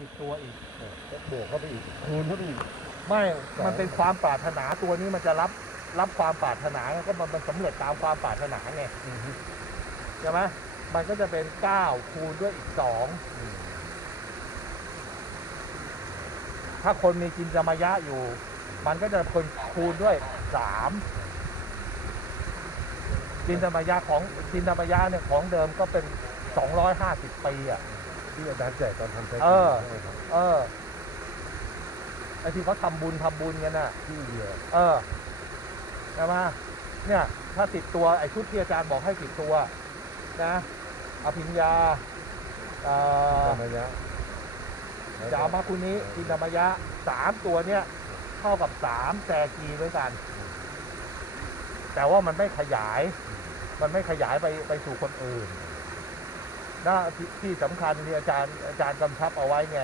ติดตัวอีกแล้วบวกเข้าไปอีกคูณเข้าไปอีกไม่สองมันเป็นความปรารถนาตัวนี้มันจะรับรับความปรารถนาก็มันมันสำเร็จตามความปรารถนาไงใช่ไหมมันก็จะเป็นเก้าคูณด้วยอีกสองถ้าคนมีจินตมายะอยู่ มันก็จะคนคูณด้วยสามจินตมายะของจินตมายะเนี่ยของเดิมก็เป็นสองร้อยห้าสิบปีอะ ที่อาจารย์แจกตอนทำใช้เออใช่ไหมครับเออไอ้ที่เขาทำบุญทำบุญกันน่ะ ที่อินเดียเออใช่ไหมเนี่ย ถ้าติดตัวไอ้ชุดที่อาจารย์บอกให้ติดตัว นะอภิญญาเอ่อธรรมยะจามาคุนี้จินตามายะสามตัวเนี่ยเท่ากับสามแจกีด้วยกัน แต่ว่ามันไม่ขยาย มันไม่ขยายไปไปสู่คนอื่น นะที่ที่สำคัญที่อาจารย์อาจารย์กำชับเอาไว้ไง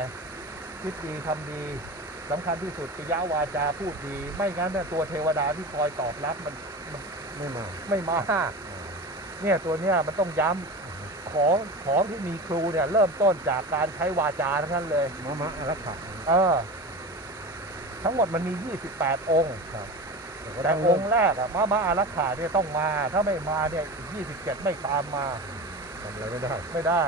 คิดดีทำดีสำคัญที่สุดปิยาวาจาพูดดี ไม่งั้นเนี่ยตัวเทวดาที่คอยตอบรับมันไม่มาไม่มาเนี่ยตัวเนี้ยมันต้องย้ำของของที่มีครูเนี่ยเริ่มต้นจากการใช้วาจาทั้งนั้นเลยมะมะอารักขาเออ ทั้งหมดมันมี 28 องค์ก็แต่ต้องค์แรกอะมามาอารักขาเนี่ยต้องมา ถ้าไม่มาเนี่ยอีก27 ไม่ตามมา ทำอะไรไม่ได้ ไม่ได้